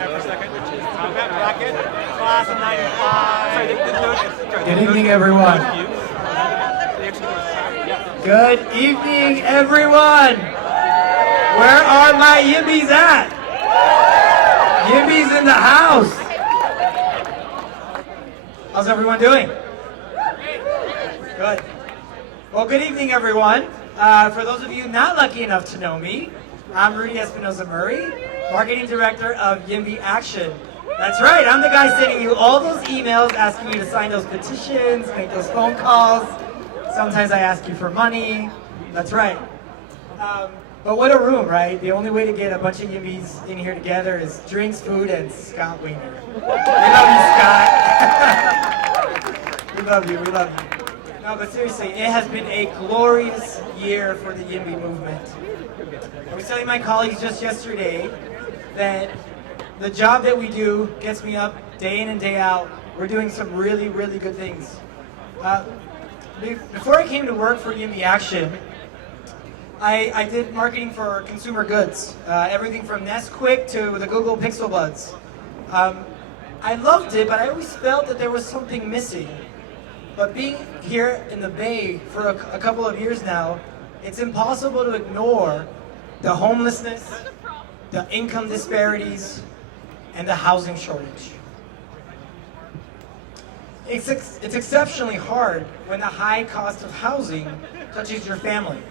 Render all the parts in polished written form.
Good evening, everyone. Good evening, everyone. Where are my YIMBYs at? YIMBYs in the house. How's everyone doing? Good. Well, good evening, everyone. For those of you not lucky enough to know me, I'm Rudy Espinoza-Murray, Marketing Director of YIMBY Action. That's right, I'm the guy sending you all those emails, asking you to sign those petitions, make those phone calls. Sometimes I ask you for money. That's right. But what a room, right? The only way to get a bunch of YIMBYs in here together is drinks, food, and Scott Weiner. We love you, Scott. We love you, we love you. No, but seriously, it has been a glorious year for the YIMBY movement. I was telling my colleagues just yesterday that the job that we do gets me up day in and day out. We're doing some really, really good things. Before I came to work for YIMBY Action, I did marketing for consumer goods. Everything from Nesquik to the Google Pixel Buds. I loved it, but I always felt that there was something missing. But being here in the Bay for a couple of years now, it's impossible to ignore the homelessness, the income disparities, and the housing shortage. It's exceptionally hard when the high cost of housing touches your family.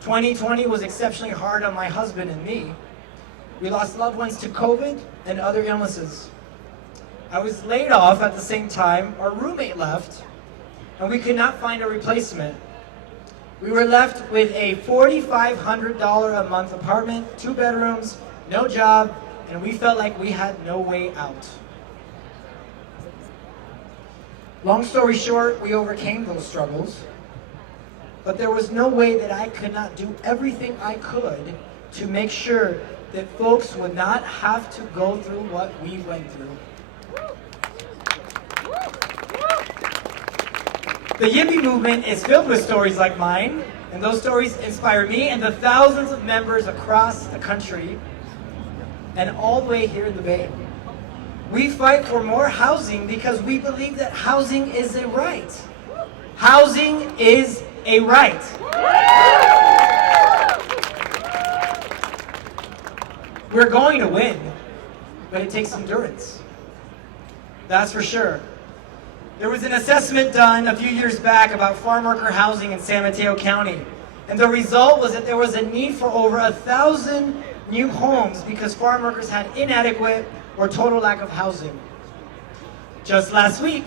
2020 was exceptionally hard on my husband and me. We lost loved ones to COVID and other illnesses. I was laid off at the same time. Our roommate left, and we could not find a replacement. We were left with a $4,500 a month apartment, 2 bedrooms, no job, and we felt like we had no way out. Long story short, we overcame those struggles, but there was no way that I could not do everything I could to make sure that folks would not have to go through what we went through. The YIMBY movement is filled with stories like mine, and those stories inspire me and the thousands of members across the country and all the way here in the Bay. We fight for more housing because we believe that housing is a right. Housing is a right. We're going to win, but it takes endurance. That's for sure. There was an assessment done a few years back about farm worker housing in San Mateo County, and the result was that there was a need for over 1,000 new homes because farm workers had inadequate or total lack of housing. Just last week,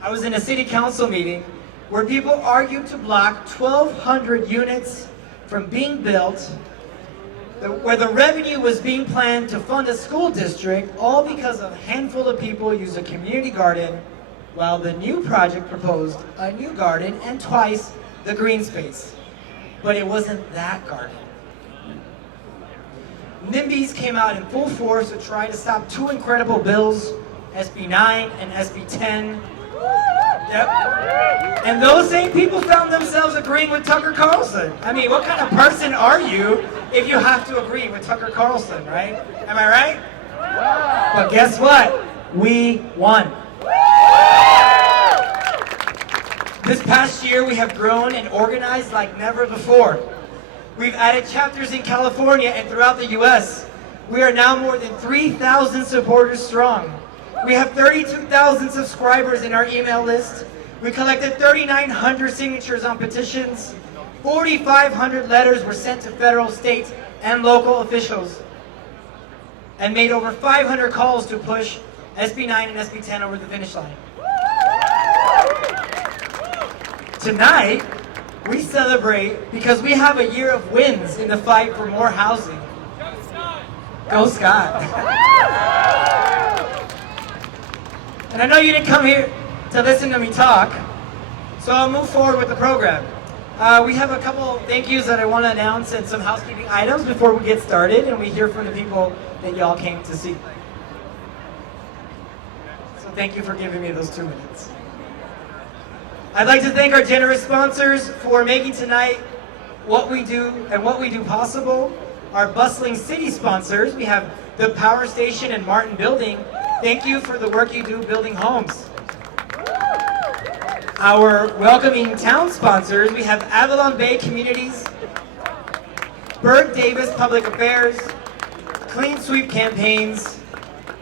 I was in a city council meeting where people argued to block 1,200 units from being built, where the revenue was being planned to fund a school district, all because a handful of people used a community garden, while the new project proposed a new garden and twice the green space. But it wasn't that garden. NIMBYs came out in full force to try to stop 2 incredible bills, SB 9 and SB 10. Yep. And those same people found themselves agreeing with Tucker Carlson. I mean, what kind of person are you if you have to agree with Tucker Carlson, right? Am I right? But guess what? We won. This past year, we have grown and organized like never before. We've added chapters in California and throughout the U.S. We are now more than 3,000 supporters strong. We have 32,000 subscribers in our email list. We collected 3,900 signatures on petitions. 4,500 letters were sent to federal, state, and local officials, and made over 500 calls to push SB 9 and SB 10 over the finish line. Tonight, we celebrate because we have a year of wins in the fight for more housing. Go Scott. And I know you didn't come here to listen to me talk, so I'll move forward with the program. We have a couple thank yous that I want to announce and some housekeeping items before we get started and we hear from the people that y'all came to see. So thank you for giving me those 2 minutes. I'd like to thank our generous sponsors for making tonight what we do and what we do possible. Our bustling city sponsors, we have the Power Station and Martin Building. Thank you for the work you do building homes. Our welcoming town sponsors, we have Avalon Bay Communities, Berg Davis Public Affairs, Clean Sweep Campaigns,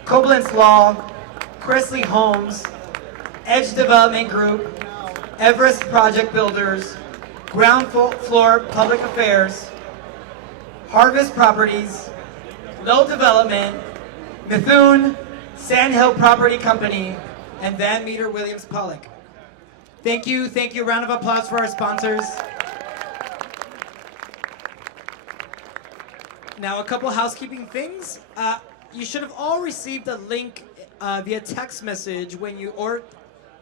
Koblenz Law, Cressley Homes, Edge Development Group, Everest Project Builders, Ground Floor Public Affairs, Harvest Properties, Low Development, Mithun, Sandhill Property Company, and Van Meter Williams Pollock. Thank you, thank you. Round of applause for our sponsors. Now, a couple housekeeping things. You should have all received a link via text message or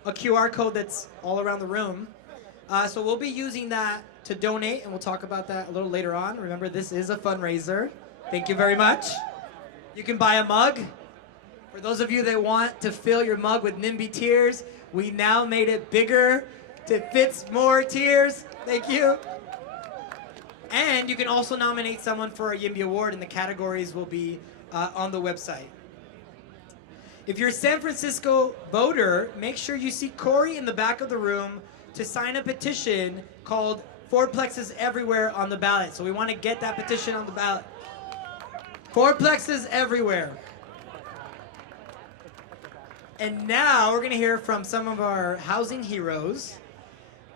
a QR code that's all around the room. So we'll be using that to donate, and we'll talk about that a little later on. Remember, this is a fundraiser. Thank you very much. You can buy a mug. For those of you that want to fill your mug with YIMBY tears, we now made it bigger to fit more tears. Thank you. And you can also nominate someone for a YIMBY award, and the categories will be on the website. If you're a San Francisco voter, make sure you see Corey in the back of the room to sign a petition called Fourplexes Everywhere on the ballot. So we want to get that petition on the ballot. Fourplexes Everywhere. And now we're going to hear from some of our housing heroes.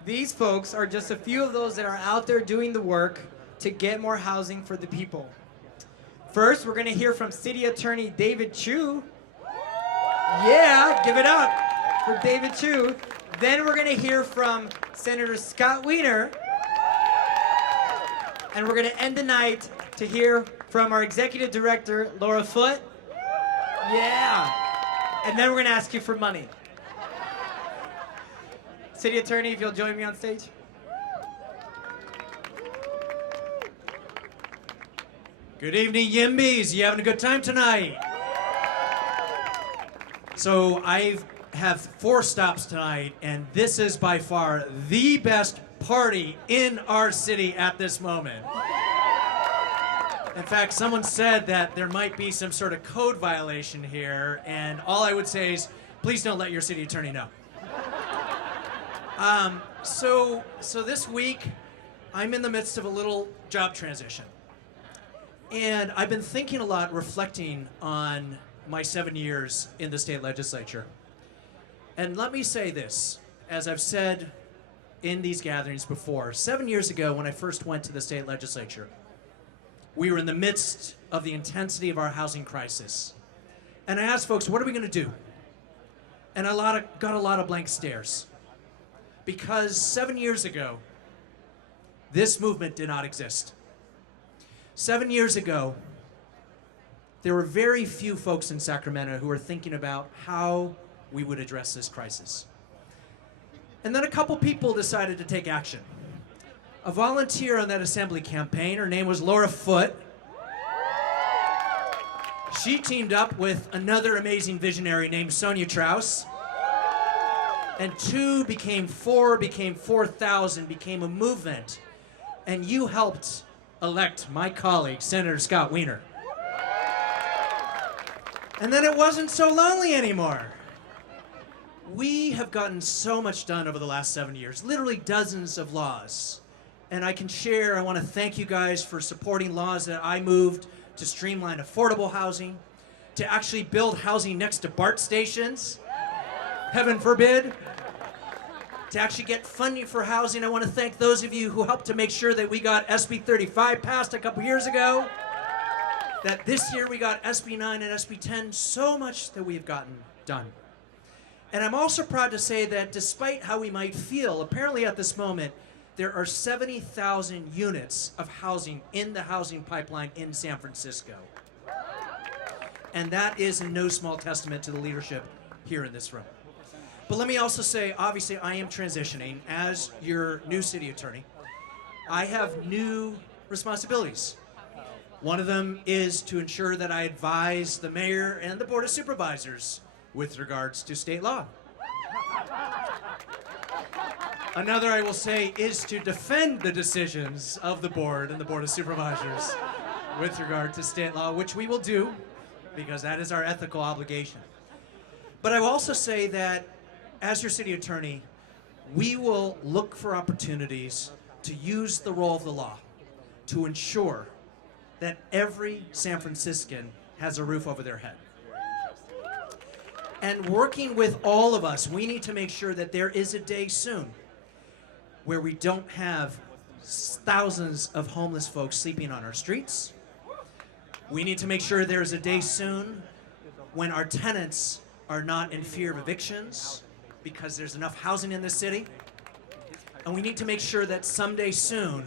These folks are just a few of those that are out there doing the work to get more housing for the people. First, we're going to hear from City Attorney David Chiu. Yeah, give it up for David Chiu. Then we're going to hear from Senator Scott Weiner. And we're going to end the night to hear from our Executive Director, Laura Foote. Yeah. And then we're going to ask you for money. City Attorney, if you'll join me on stage. Good evening, YIMBYs. You having a good time tonight? So I have 4 stops tonight, and this is by far the best party in our city at this moment. In fact, someone said that there might be some sort of code violation here, and all I would say is, please don't let your city attorney know. So this week, I'm in the midst of a little job transition. And I've been thinking a lot, reflecting on my 7 years in the state legislature. And let me say this, as I've said in these gatherings before, 7 years ago when I first went to the state legislature, we were in the midst of the intensity of our housing crisis. And I asked folks, what are we going to do? And I got a lot of blank stares. Because 7 years ago, this movement did not exist. 7 years ago, there were very few folks in Sacramento who were thinking about how we would address this crisis. And then a couple people decided to take action. A volunteer on that assembly campaign, her name was Laura Foote. She teamed up with another amazing visionary named Sonia Traus. And 2 became 4, became 4,000, became a movement. And you helped elect my colleague, Senator Scott Weiner. And then it wasn't so lonely anymore. We have gotten so much done over the last 7 years, literally dozens of laws. And I can share, I want to thank you guys for supporting laws that I moved to streamline affordable housing, to actually build housing next to BART stations, heaven forbid, to actually get funding for housing. I want to thank those of you who helped to make sure that we got SB 35 passed a couple years ago, that this year we got SB 9 and SB 10, so much that we've gotten done. And I'm also proud to say that despite how we might feel, apparently at this moment, there are 70,000 units of housing in the housing pipeline in San Francisco. And that is in no small testament to the leadership here in this room. But let me also say, obviously, I am transitioning as your new city attorney. I have new responsibilities. One of them is to ensure that I advise the mayor and the board of supervisors with regards to state law. Another, I will say, is to defend the decisions of the board and the board of supervisors with regard to state law, which we will do because that is our ethical obligation. But I will also say that as your city attorney, we will look for opportunities to use the role of the law to ensure that every San Franciscan has a roof over their head. And working with all of us, we need to make sure that there is a day soon where we don't have thousands of homeless folks sleeping on our streets. We need to make sure there's a day soon when our tenants are not in fear of evictions because there's enough housing in this city. And we need to make sure that someday soon,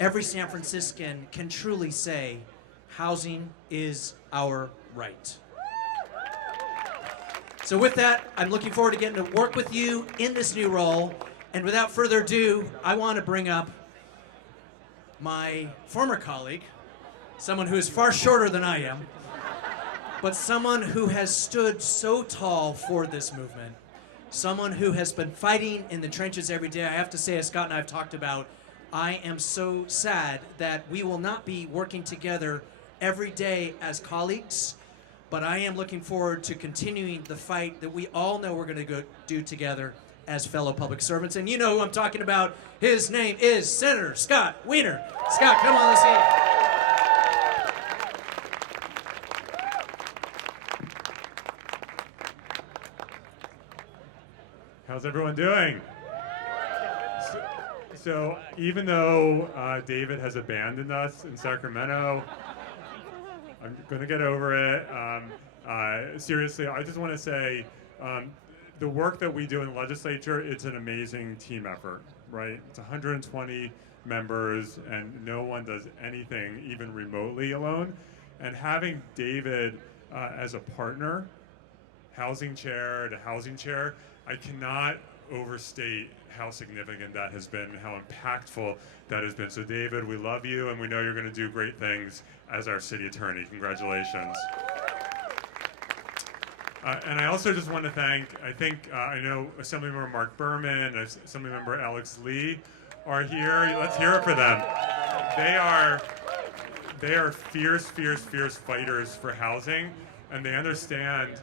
every San Franciscan can truly say, housing is our right. So with that, I'm looking forward to getting to work with you in this new role. And without further ado, I want to bring up my former colleague, someone who is far shorter than I am, but someone who has stood so tall for this movement, someone who has been fighting in the trenches every day. I have to say, as Scott and I have talked about, I am so sad that we will not be working together every day as colleagues, but I am looking forward to continuing the fight that we all know we're going to go do together as fellow public servants. And you know who I'm talking about. His name is Senator Scott Weiner. Scott, come on, let's see it. How's everyone doing? So even though David has abandoned us in Sacramento, I'm going to get over it. Seriously, I just want to say the work that we do in the legislature, it's an amazing team effort, right? It's 120 members, and no one does anything even remotely alone. And having David as a partner, housing chair to housing chair, I cannot overstate how significant that has been, how impactful that has been. So David, we love you, and we know you're going to do great things as our city attorney. Congratulations. And I also just want to thank, I know Assemblymember Mark Berman and Assemblymember Alex Lee are here. Let's hear it for them. They are fierce, fierce, fierce fighters for housing, and they understand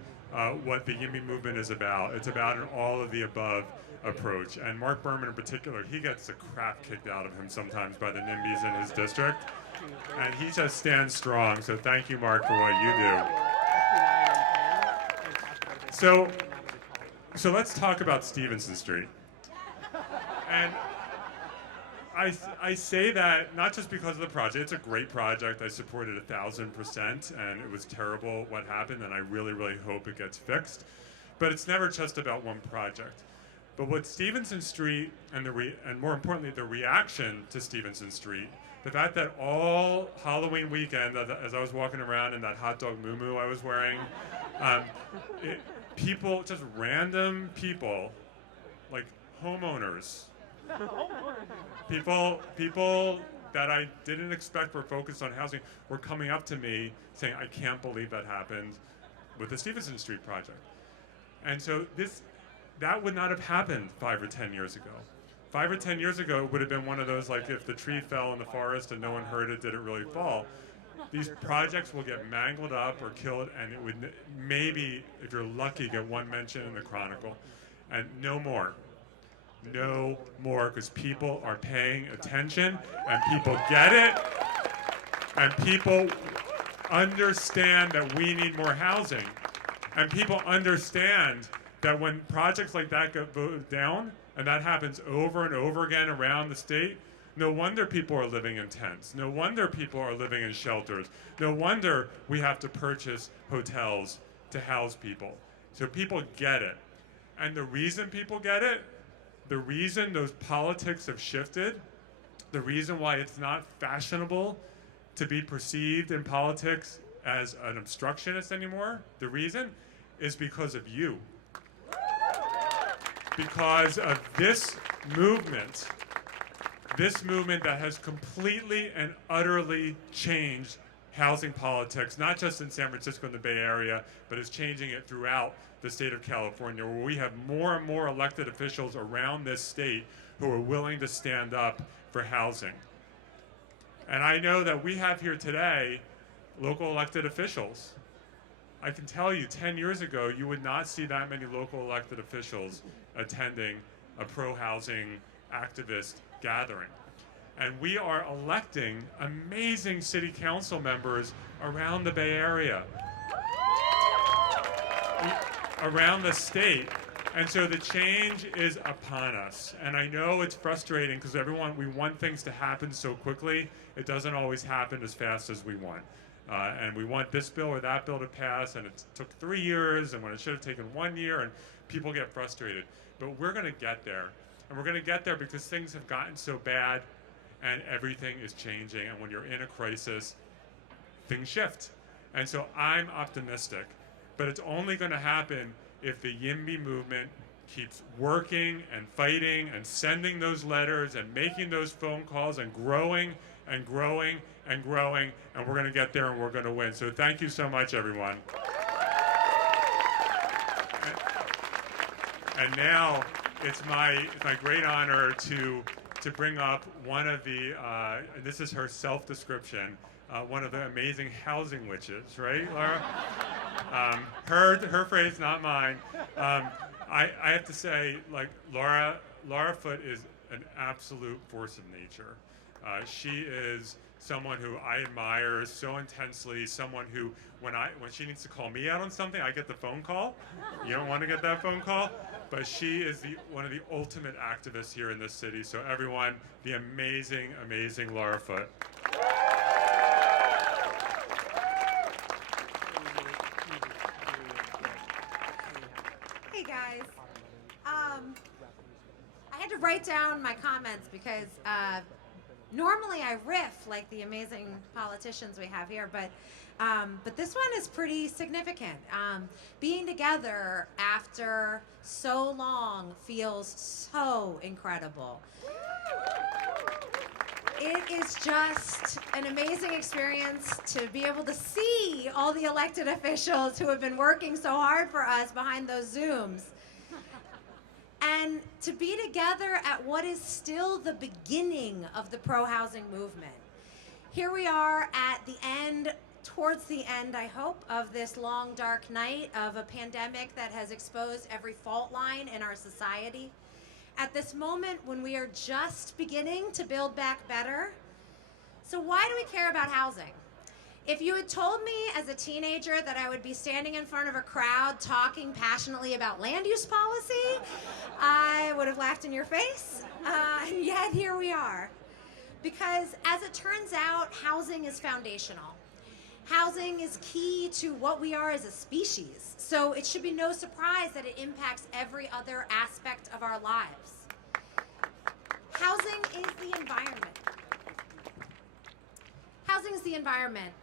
what the YIMBY movement is about. It's about an all-of-the-above approach. And Mark Berman in particular, he gets the crap kicked out of him sometimes by the NIMBYs in his district. And he just stands strong. So thank you, Mark, for what you do. So let's talk about Stevenson Street. And I say that not just because of the project. It's a great project. I support it 1,000%, and it was terrible what happened, and I really, really hope it gets fixed. But it's never just about one project. But what Stevenson Street and more importantly, the reaction to Stevenson Street, the fact that all Halloween weekend, as I was walking around in that hot dog muumuu I was wearing, people, just random people, like homeowners, people that I didn't expect were focused on housing were coming up to me saying, I can't believe that happened with the Stevenson Street project. And so that would not have happened 5 or 10 years ago. 5 or 10 years ago, it would have been one of those, like, if the tree fell in the forest and no one heard it, did it really fall? These projects will get mangled up or killed, and it would maybe, if you're lucky, get one mention in the Chronicle. And no more. No more, because people are paying attention, and people get it, and people understand that we need more housing. And people understand that when projects like that get voted down, and that happens over and over again around the state, no wonder people are living in tents. No wonder people are living in shelters. No wonder we have to purchase hotels to house people. So people get it. And the reason people get it, the reason those politics have shifted, the reason why it's not fashionable to be perceived in politics as an obstructionist anymore, the reason is because of you. Because of this movement that has completely and utterly changed housing politics, not just in San Francisco and the Bay Area, but is changing it throughout the state of California, where we have more and more elected officials around this state who are willing to stand up for housing. And I know that we have here today local elected officials. I can tell you 10 years ago, you would not see that many local elected officials attending a pro-housing activist gathering. And we are electing amazing city council members around the Bay Area, around the state. And so the change is upon us. And I know it's frustrating because we want things to happen so quickly. It doesn't always happen as fast as we want. And we want this bill or that bill to pass, and it took 3 years, and when it should have taken 1 year, and people get frustrated. But we're going to get there. And we're going to get there because things have gotten so bad, and everything is changing. And when you're in a crisis, things shift. And so I'm optimistic. But it's only going to happen if the YIMBY movement keeps working and fighting and sending those letters and making those phone calls and growing and growing and growing, and we're going to get there and we're going to win. So thank you so much, everyone. And now it's my great honor to bring up one of the, this is her self-description, one of the amazing housing witches, right, Laura? Her phrase, not mine. I have to say, like, Laura Foote is an absolute force of nature. She is someone who I admire so intensely, someone who, when she needs to call me out on something, I get the phone call. You don't want to get that phone call? But she is one of the ultimate activists here in this city. So everyone, the amazing, amazing Laura Foote. Hey guys. I had to write down my comments because normally I riff like the amazing politicians we have here, but this one is pretty significant. Being together after so long feels so incredible. It is just an amazing experience to be able to see all the elected officials who have been working so hard for us behind those Zooms. And to be together at what is still the beginning of the pro-housing movement. Here we are at the end, towards the end, I hope, of this long, dark night of a pandemic that has exposed every fault line in our society. At this moment when we are just beginning to build back better. So why do we care about housing? If you had told me as a teenager that I would be standing in front of a crowd talking passionately about land use policy, I would have laughed in your face, and yet here we are. Because as it turns out, housing is foundational. Housing is key to what we are as a species, so it should be no surprise that it impacts every other aspect of our lives. Housing is the environment. Housing is the environment.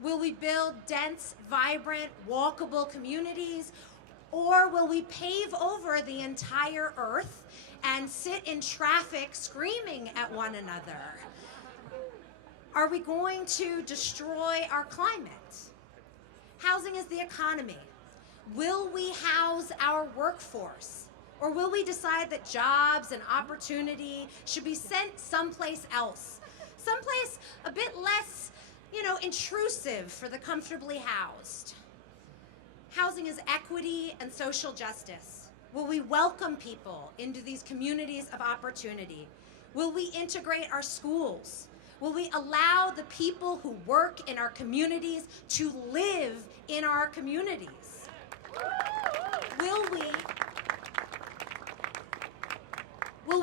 Will we build dense, vibrant, walkable communities, or will we pave over the entire earth and sit in traffic screaming at one another? Are we going to destroy our climate? Housing is the economy. Will we house our workforce? Or will we decide that jobs and opportunity should be sent someplace else? Someplace a bit less, intrusive for the comfortably housed. Housing is equity and social justice. Will we welcome people into these communities of opportunity? Will we integrate our schools? Will we allow the people who work in our communities to live in our communities? Will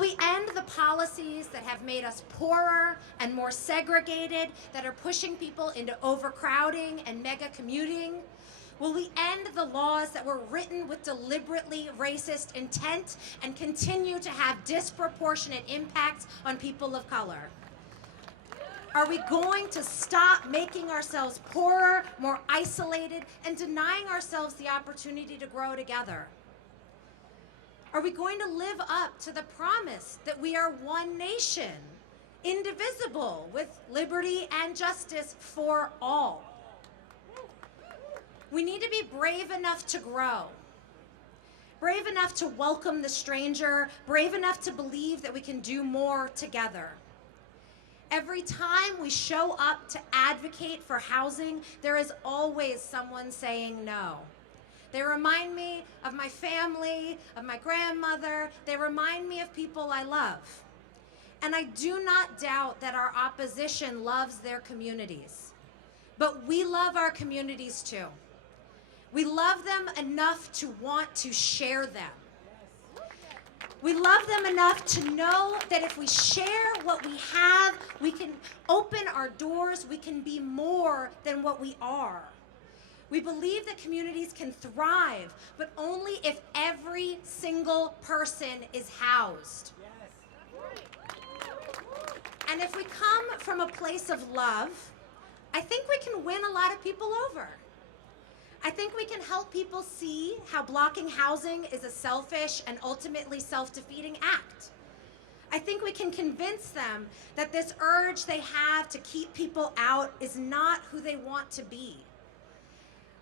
we end the policies that have made us poorer and more segregated, that are pushing people into overcrowding and mega commuting? Will we end the laws that were written with deliberately racist intent and continue to have disproportionate impacts on people of color? Are we going to stop making ourselves poorer, more isolated, and denying ourselves the opportunity to grow together? Are we going to live up to the promise that we are one nation, indivisible, with liberty and justice for all? We need to be brave enough to grow, brave enough to welcome the stranger, brave enough to believe that we can do more together. Every time we show up to advocate for housing, there is always someone saying no. They remind me of my family, of my grandmother. They remind me of people I love. And I do not doubt that our opposition loves their communities. But we love our communities too. We love them enough to want to share them. We love them enough to know that if we share what we have, we can open our doors, we can be more than what we are. We believe that communities can thrive, but only if every single person is housed. And if we come from a place of love, I think we can win a lot of people over. I think we can help people see how blocking housing is a selfish and ultimately self-defeating act. I think we can convince them that this urge they have to keep people out is not who they want to be.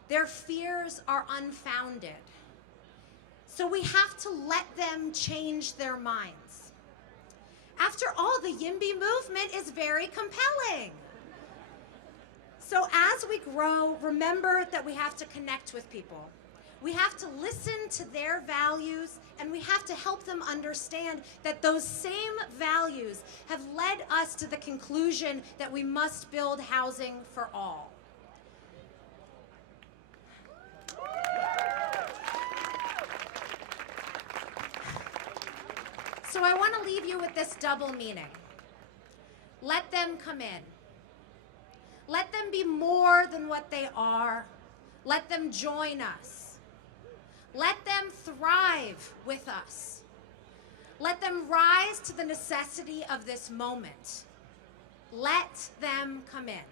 Their fears are unfounded. So we have to let them change their minds. After all, the YIMBY movement is very compelling. So as we grow, remember that we have to connect with people. We have to listen to their values, and we have to help them understand that those same values have led us to the conclusion that we must build housing for all. So I want to leave you with this double meaning. Let them come in. Let them be more than what they are. Let them join us. Let them thrive with us. Let them rise to the necessity of this moment. Let them come in.